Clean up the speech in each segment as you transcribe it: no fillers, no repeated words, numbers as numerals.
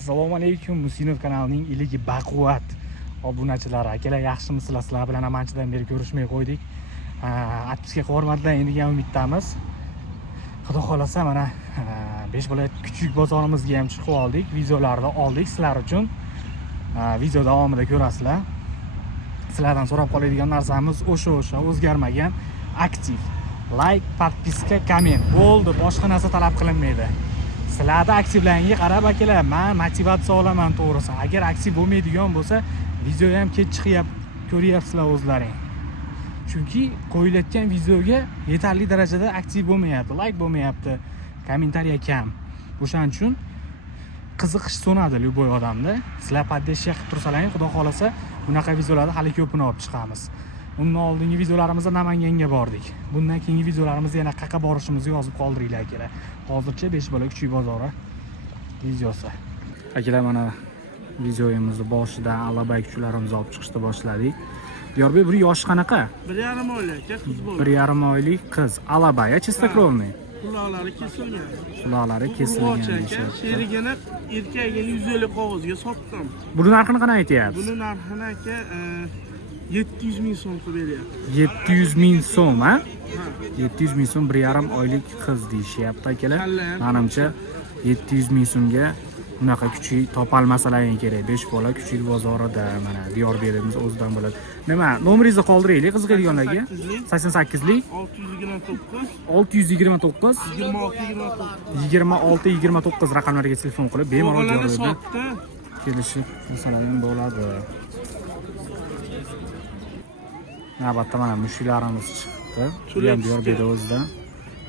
Assalomu alaykum, Musinov kanalining iligi baquvvat obunachilari. Akalar, yaxshimisizlar? Sizlar bilan ham anchadan beri ko'rishmay qo'ydik. Atpizga qo'rmadilar, endi ham umiddamiz. Xudo xolasa mana 5 viloyat kichik bozorimizga ham chiqib oldik. Videolarni oldik sizlar uchun. Video davomida ko'rasizlar. Sizlardan so'rab qoladigan narsamiz o'sha o'zgarmagan. Aktiv, like, podpiska, komment. Bo'ldi, boshqa narsa talab qilinmaydi. Sizlarda aktivlarga qarab akalar, men motivatsiya olaman to'g'risi. Agar aktiv bo'lmaydigan bo'lsa, video ham kech chiqyapti, ko'ryapsizlar o'zlaring. Chunki qo'yilayotgan videoga yetarli darajada aktiv bo'lmayapti, like bo'lmayapti, kommentariya kam. O'shaning uchun qiziqish so'nadi любой odamda. Sizlar podдержка qilib tursalaring, xudo xolasa bunaqa videolarni hali ko'pini olib chiqamiz. Undan oldingi videolarimizda Namanganga bordik. Bundan keyingi videolarimizda yana qayerga borishimizni yozib qoldiringlar akalar. Hozircha 5 bola kichik bozori videosi. Akalar, mana videomizni boshida Alabay kuchlarimizni olib chiqishni boshladik. Yorbek, bir yosh qanaqa? 1,5 oylik qiz bo'ldi. 1,5 oylik qiz. Alabay, чистокровный. Quloqlari kesilgan. Quloqlari kesilgan deyapti. Sherigini erkagini 150 qog'ozga sotdim. Buni narxini qanday aytyapsiz? Buni narxini aka 700 ming so'm qilib beryapti. 700 ming so'm, ha? 700 ming so'm 1,5 oylik qiz deyishyapti akalar. Menimcha 700 ming so'mga bunaqa kuchli topolmasalaring kerak. 5 bola kichik bozorida mana Diyorbekimiz o'zidan bo'ladi. Nima, nomeringizni qoldiraylik qiziqadiganlarga. 88lik 629 2629 raqamlariga telefon qilib bemalol Diyorbekdan kelishib masalan bo'ladi. Navbatda mana mushuklarimiz chiqdi. Ham Diyorbekda o'zidan.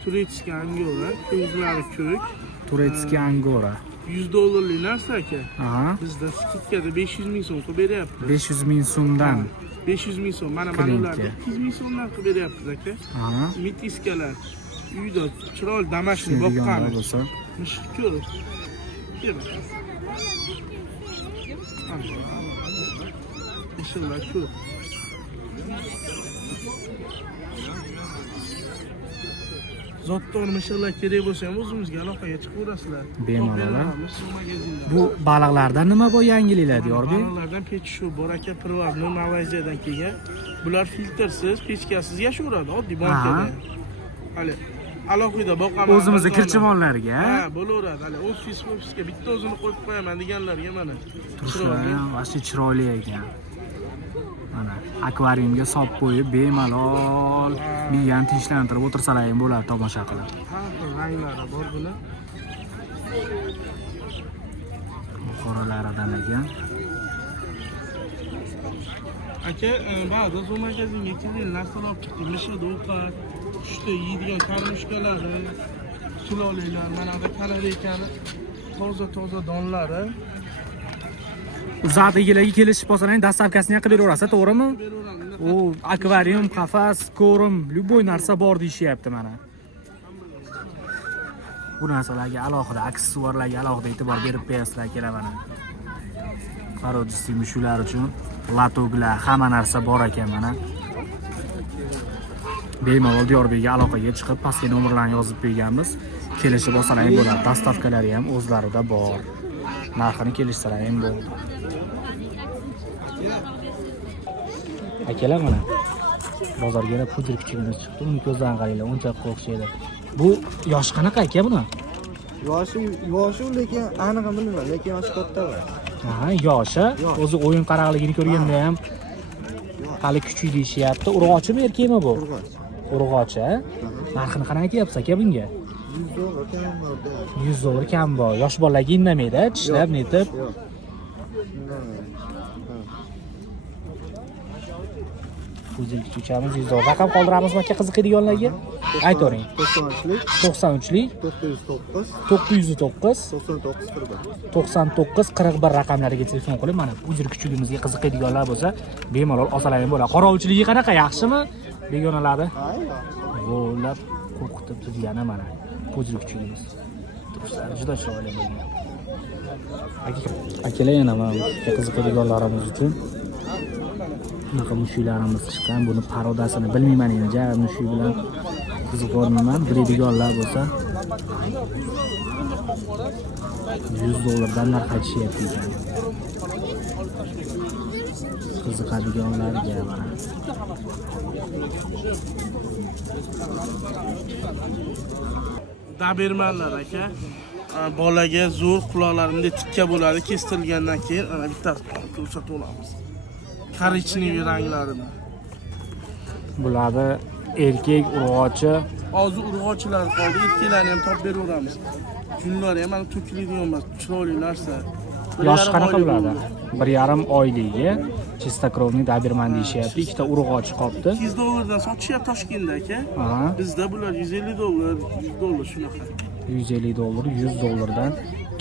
Turetskiy angora, ko'zlari ko'k. Turetskiy angora. $100 narsa aka. Aha. Bizda skidkada 500 ming so'm qilib beryapti. 500 ming so'mdan. 500 ming so'm. Mana ularga 200 ming so'mdan qilib beryapmiz aka. Aha. Mitiskalar. Uyda chiroyli damashni boqqani. Mushuk ko'p. Inshaalloh ko'p. Zotdor mashallah kerak bo'lsa ham o'zimizga aloqaga chiqaverasizlar. Bemalol. Bu baliqlardan nima bu yangiliklar Diyorbek? Baliqlardan pechshu bor aka, privatni Malayziyadan kelgan. Bular filtrsiz, pechkasiz yashaveradi, oddiy bankada. Hali alohida boqaman. O'zimizning kirchimonlarga. Ha, bo'laveradi. Hali ofisga bitta o'zini qo'yib qo'yaman deganlarga mana. Chiroyli, vaqti chiroyli ekan. Mana akvariumga solib qo'yib bemalol miyani tinchlantirib o'tirsalar ham bo'ladi tomosha qilib. Ha, ranglari bor bular. Qoralaridan ekan. Aka, ba'zi zo'n magazinga kelgan narsalar olib chiqdim. Mishada ovqat, tushda yeydigan karmushkalari, sulolalar, mana bu kanareykani toza donlari. Zatigilarga kelishib qolsang, dastavkasini qilib beraverasiz, to'g'rimi? U akvarium, qafas, ko'rim, любой narsa bor deyishyapti mana. Bu narsalarga alohida, aksessuarlarga alohida e'tibor berib qo'yasizlar akalar mana. Parodistik mushuklar uchun latoglar, hamma narsa bor ekan mana. Bemalol Diyorbekga aloqaga chiqib, pastga nomerlarni yozib qo'yganmiz. Kelishib olsalar ham bo'ladi. Dastavkalari ham o'zlarida bor. Narxini kelishsalar ham bo'ladi. Akalar, mana bozorga yana pudr kichigini chiqdi. Uni ko'zdan qaranglar, 10 ta o'xshaydi. Bu yosh qanaqa aka buni? Yoshi lekin aniqini bilmayman, lekin yoshi katta bor. Ha, yoshi. O'zi o'yin qarag'ligini ko'rganda ham hali kuchli deyishyapti. Urg'ochimi, erkakmi bu? Urg'och. Urg'och, ha? Narxini qanday aytyapsiz aka bunga? $100 kam bor. Yosh bolalarga indamaydi, tishlab netib. O'zing kuchamiz $100. Raqam qoldiramizmi aka qiziqadiganlarga? Aytavering. 93lik 909 9941 raqamlariga telefon qilib, mana uzr kuchugimizga qiziqadiganlar bo'lsa, bemalol olsalar ham bo'ladi. Qorovulchiligi qanaqa, yaxshimi? Begonalarni bo'lar qo'rqitib turgani mana uzr kuchugimiz. Turishlar juda chiroyli bo'lgan. Akalar, yana mana qiziqadiganlarimiz uchun bunaqa mushuklarimiz chiqqan. Buni parodasini bilmayman endi, mushuk bilan qiziqorman. Biladiganlar bo'lsa $100 narx aytishyapti ekan. Qiziqadiganlarga mana. Dabirmanlar aka. Bolaga zo'r quloqlari bunday tikka bo'ladi, kestirgandan keyin ana bittasi ko'rsatib olamiz. Korичневый ranglarini. Bularni erkak urg'ochi. Hozir urg'ochilar qoldi, erkaklarni ham topib beraveramiz. Junlari ham mana to'kiladigan emas, chiroyli narsa. Yosh qanaqa bo'ladi? 1,5 oyligi chistokrovniy dabirman deyishyapti. Ikkita urg'ochi qopti. $200 sotishyapti Toshkentda aka. Aha. Bizda bular $150, $100 shunaqa. $150, $100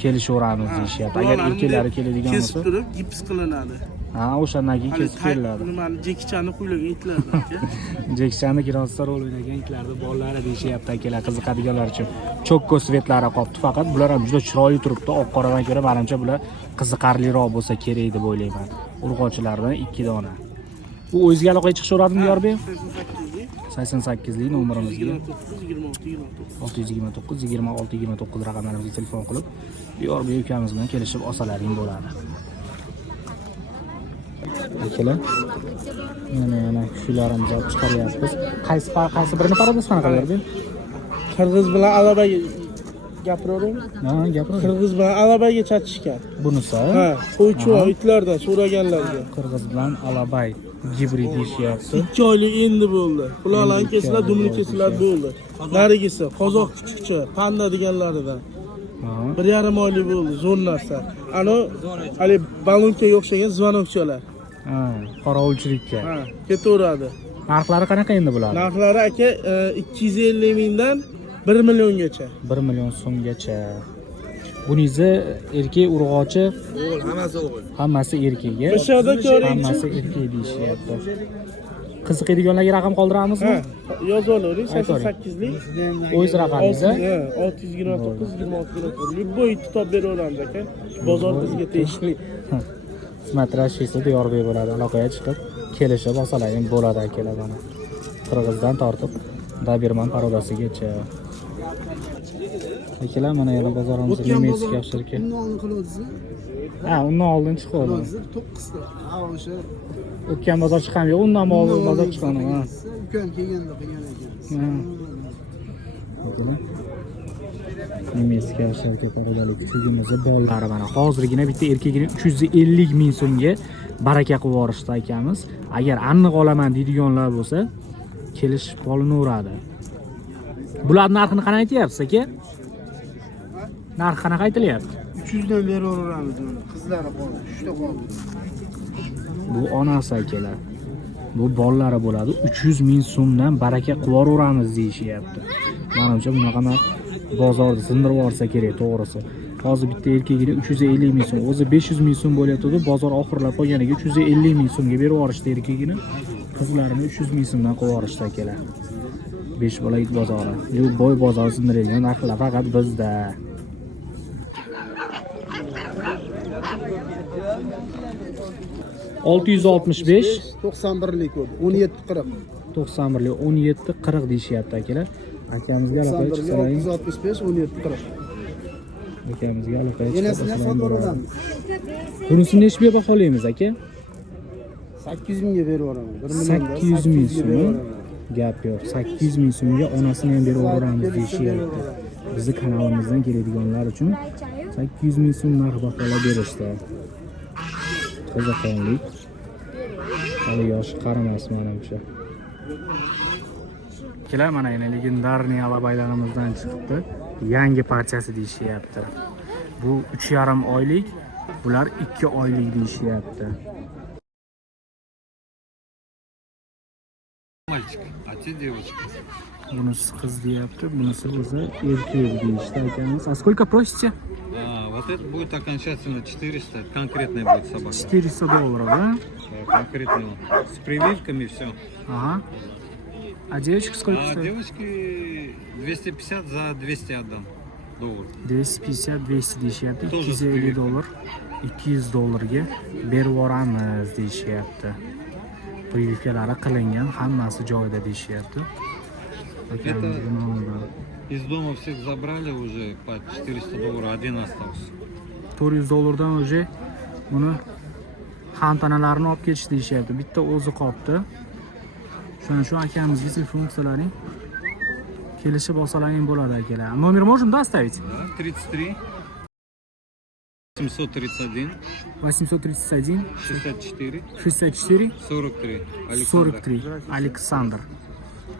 kelishaveramiz deyishyapti. Agar erkaklari keladigan kesib bo'lsa, turib gips qilinadi. ha, o'shandan keyin kesib beriladi. Nimani Jekichani quylagan itlar aka. Jekchani kirosda rol o'ynagan itlarni bolalari deyishyapti akalar, qiziqadiganlar uchun. Chokko svetlari qopti, faqat bular ham juda chiroyli turibdi. Oq qoradan ko'ra menimcha bular qiziqarliroq bo'lsa kerak deb o'ylayman. Urg'ochilardan 2 dona. Bu o'zga aloqaga chiqishaveradimi Yorbek? 88lik nomerimizga 629 26 29 raqamlarimizga telefon qilib Yorbek ukamiz bilan kelishib olsalaring bo'ladi. Akalar, mana shularimizni olib chiqaryapmiz. Qaysi birini parodasi qanaqa Yorbek? Qirg'iz bilan alabaga gapiravering. Ha, gapiring. Qirg'iz bilan alabaga chatishgan. Bunisi? Ha, qo'ychi itlardan so'raganlarga. Qirg'iz bilan alabay gibrid deyishyapti. 2 oylik endi bo'ldi. Quloqlarni kesiladi, dumini kesiladi bo'ldi. Narigisi qozoq kuchukcha, panda deganlaridan. 1,5 oylik bo'ldi, zo'r narsa. Ana hali balonkaga o'xshagan zvonokchalar. Ha, qorovulchilikka. Ha, ketaveradi. Narxlari qanaqa endi bular? Narxlari aka 250 mingdan 1 milliongacha. 1 million so'mgacha. Buningizni erkak urg'ochi, hammasi erkakga. Mishada ko'ring. Hammasi erkak deyishyapti. Qiziqadiganlarga raqam qoldiramizmi? Ha, yozib olavering, 88lik. O'z raqamingiz. 629 26 Любой kitob beraveramiz aka. Bozor bizga tegishli. Smatrashisi Yorbek bo'ladi. Aloqaga chiqib kelishib olsalaring bo'ladi akalar mana. Qirg'izdan tortib dabirman parodasigacha. Akalar mana yana bozorimizda Nemeskiy yaxshirka. Ha, undan oldin chiqadi. 9 ta. Ha, o'sha O'tgan bozor chiqqan yo'q, undan oldin bozor chiqqan. Ha. ukam kelganda qilgan ekan. Nemeskiy yaxshirka parodalik chizgimizni bollari mana. Hozirgina bitta erkagini 350 ming so'mga baraka qilib yuborishdi akamiz. Agar aniq olaman deydiganlar bo'lsa, kelishib olinaveradi. Bularning narxini qanaqa aytyapsiz aka? Narx qanaqa aytilyapti? 300 dan beraveramiz mana. Qizlari qoldi, 3 ta qoldi. Bu onasi akalar. Bu bollari bo'ladi. 300 ming so'mdan baraka qilib yuboramiz deyishyapti. Menimcha bunaqa bozorda sindirib yuborsa kerak, to'g'risi. Hozir bitta erkagini 350 ming so'm, o'zi 500 ming so'm bo'layotdi. Bozor oxirlab qolganiga 350 ming so'mga berib yuborishdi erkagini. Qizlarini 300 ming so'mdan qilib yuborishdi akalar. 5 bola it bozori. Boy bozor sindirilgan narxlar faqat bizda. $665 91lik bo'ldi. 1740. 91lik 1740 deyishyapti akalar. Akamizga aloqaga chiqsalaring. 665 1740. Akamizga aloqaga Yenasini ham sotib olamiz. Bunisini nechga baholaymiz aka? 800 mingga berib yuboramiz. 1 millionda 800 ming so'm. Gap yo'q. 800 ming so'mga onasini ham berib yuboramiz deyishyapti. Bizi kanalimizdan keladiganlar uchun 800 ming so'm narx baholab berishdi. Qiziqonlik. Hali yoshi qarimas menimcha. Kelar mana yana legendarniy alabaylarimizdan chiqibdi. Yangi partiyasi deyishyapti. Bu 3,5 oylik, bular 2 oylik deyishyapti. Мальчик, а те девочка. Bunisi qiz deyapti, bunisi o'zi erkak deyishdi akamiz. А сколько просите? Вот это будет окончательно 400, конкретная будет собака. $400, да? Конкретно. С прививками все. Ага. А девочка сколько А стоит? девочки 250 за 200 отдам. Доллар. 250-200 deyishyapti. Тоже $250, $200ga berib yuboramiz deyishyapti. Прививkalari qilingan, hammasi joyida deyishyapti. Akamizning nomida Из дома всех забрали уже по $400, один остался. $400 уже buni xantanalarini olib ketish deyishyapti. Bitta o'zi qolibdi. Shuning uchun akamizga telefon qilsalaring, kelishib olsalaring bo'ladi akalar. Nomer можно оставить? Да, 33 731 831 64 64 43. 43 Aleksandr.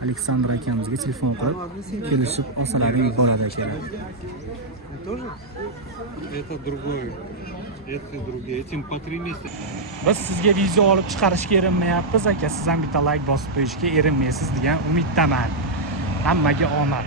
Aleksandr akamizga telefon qilib kelishib olsalaring bo'ladi akalar. Это другой. Это другие. Этим по 3 месяца. Biz sizga video olib chiqarishga erinmayapmiz aka. Siz ham bitta like bosib qo'yishga erinmaysiz degan umiddaman. Hammaga omad.